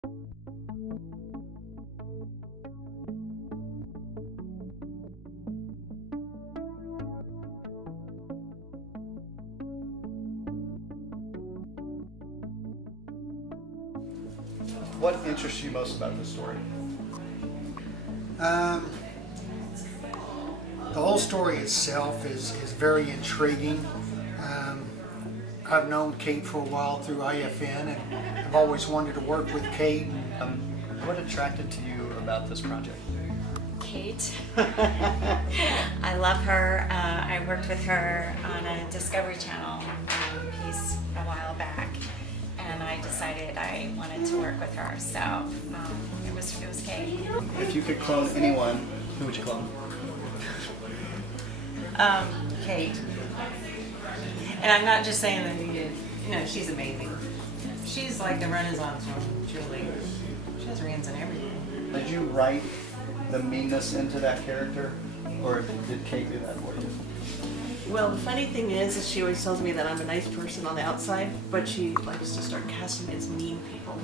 What interests you most about this story? The whole story itself is very intriguing. I've known Kate for a while through IFN, and I've always wanted to work with Kate. What attracted to you about this project? Kate. I love her. I worked with her on a Discovery Channel piece a while back, and I decided I wanted to work with her. So it was Kate. If you could clone anyone, who would you clone? Kate. And I'm not just saying that you know, she's amazing. She's like the Renaissance woman, truly. She has reins in everything. Did you write the meanness into that character, or did Kate do that for you? Well, the funny thing is she always tells me that I'm a nice person on the outside, but she likes to start casting as mean people.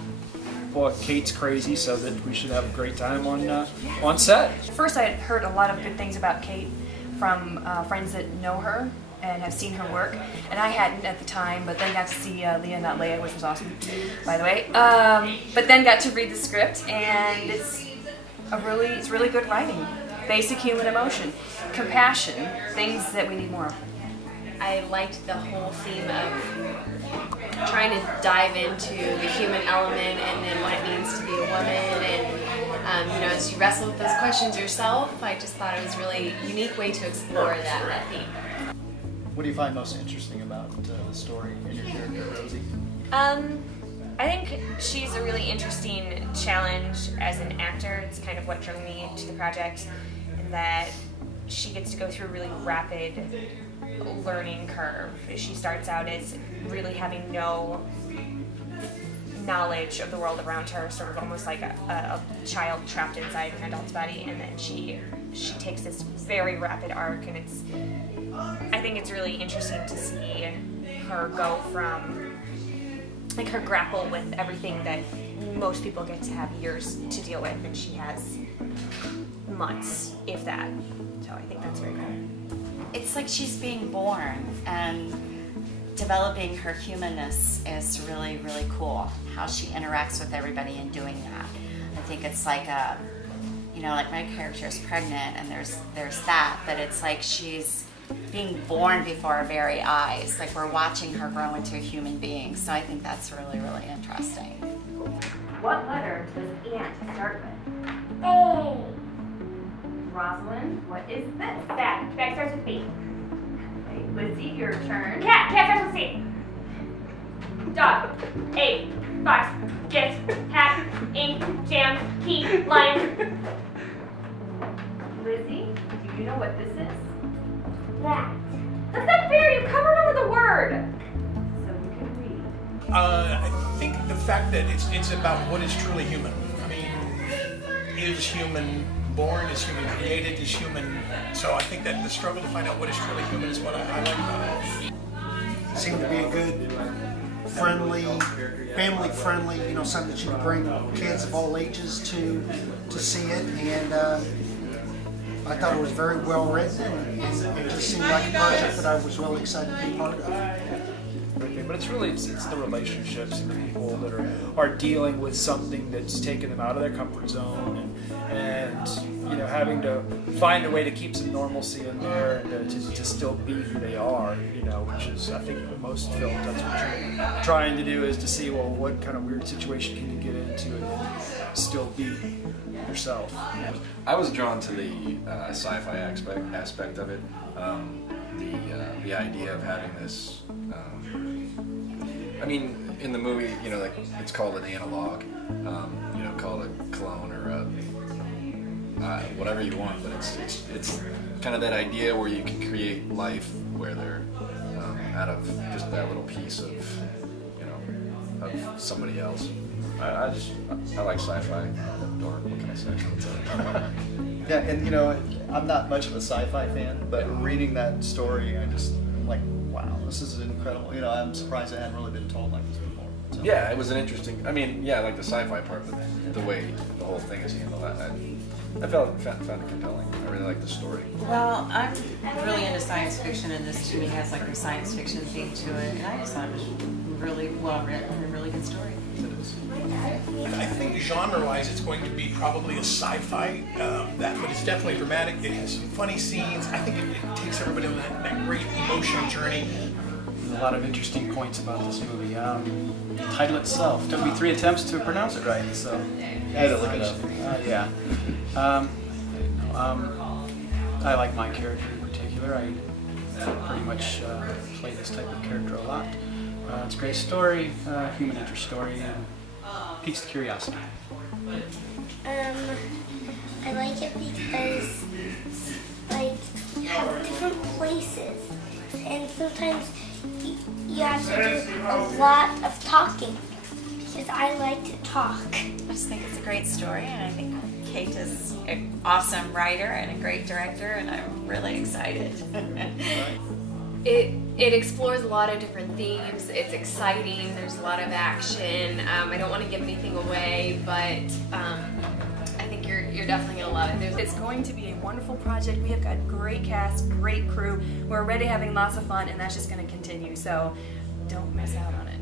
Well, Kate's crazy, so that we should have a great time on set. First, I had heard a lot of good things about Kate from friends that know her and have seen her work, and I hadn't at the time, but then got to see Leah, Not Leia, which was awesome, by the way. But then got to read the script, and it's really good writing. Basic human emotion, compassion, things that we need more of. I liked the whole theme of trying to dive into the human element and then what it means to be a woman, and you know, as you wrestle with those questions yourself, I just thought it was a really unique way to explore that theme. What do you find most interesting about the story and your character, Rosie? I think she's a really interesting challenge as an actor. It's kind of what drew me to the project, in that she gets to go through a really rapid learning curve. She starts out as really having no knowledge of the world around her, sort of almost like a child trapped inside an adult's body, and then she takes this very rapid arc, and I think it's really interesting to see her go from, like, her grapple with everything that most people get to have years to deal with, and she has months, if that. So I think that's very cool. It's like she's being born, and developing her humanness is really, really cool. How she interacts with everybody in doing that. I think it's like you know, like my character is pregnant, and there's that, but it's like she's being born before our very eyes. Like, we're watching her grow into a human being. So I think that's really, really interesting. What letter does Aunt start with? A. Rosalind, what is this? Bag. Bag starts with B. Okay, Lizzie, your turn. Cat. Cat starts with C. Dog. A. Box. Gift. Hat. Ink. Jam. Key. Lion. Lizzie, do you know what this is? That. That's not fair. You covered over the word. So we can read. I think the fact that it's about what is truly human. I mean, is human born? Is human created? Is human? So I think that the struggle to find out what is truly human is what I like about it. Seemed to be a good, friendly, family-friendly, you know, something that you can bring kids of all ages to see it, and I thought it was very well written, and it just seemed like a project that I was really excited to be part of. But it's the relationships and the people that are dealing with something that's taken them out of their comfort zone, and you know, having to find a way to keep some normalcy in there, and to still be who they are, you know, which is, I think, with most films, that's what you're trying to do, is to see, well, what kind of weird situation can you get into and still be yourself. I was drawn to the sci-fi aspect of it, the idea of having this. I mean, in the movie, you know, like, it's called an analog, you know, called a clone or a whatever you want, but it's kind of that idea where you can create life where they're out of just that little piece of, you know, of somebody else. I like sci-fi. I'm a dork. What can I say? Yeah, and you know, I'm not much of a sci-fi fan, but reading that story, I'm like, wow, this is incredible. You know, I'm surprised it hadn't really been told like this before. So. Yeah, it was an interesting. I mean, yeah, I like the sci-fi part, but the way the whole thing is handled, I found it compelling. I really like the story. Well, I'm really into science fiction, and this to me has like a science fiction theme to it, and I just thought it was really well written and a really good story. It is. I think genre-wise, it's going to be probably a sci-fi, but it's definitely dramatic. It has some funny scenes. I think it takes everybody on that great emotional journey. There's a lot of interesting points about this movie. The title itself took me 3 attempts to pronounce it right, so I had to look it up. yeah. I like my character in particular. I pretty much play this type of character a lot. It's a great story, human interest story, and piques the curiosity. I like it because, like, you have different places, and sometimes you have to do a lot of talking, because I like to talk. I just think it's a great story, and I think Kate is an awesome writer and a great director, and I'm really excited. It explores a lot of different themes. It's exciting. There's a lot of action. I don't want to give anything away, but I think you're definitely gonna love it. It's going to be a wonderful project. We have got great cast, great crew. We're already having lots of fun, and that's just going to continue. So don't miss out on it.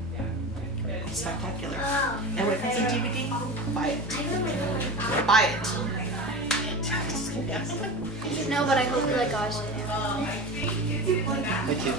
Spectacular. And when it comes to DVD, buy it. Buy it. No, but I hope you like Oz. Thank you.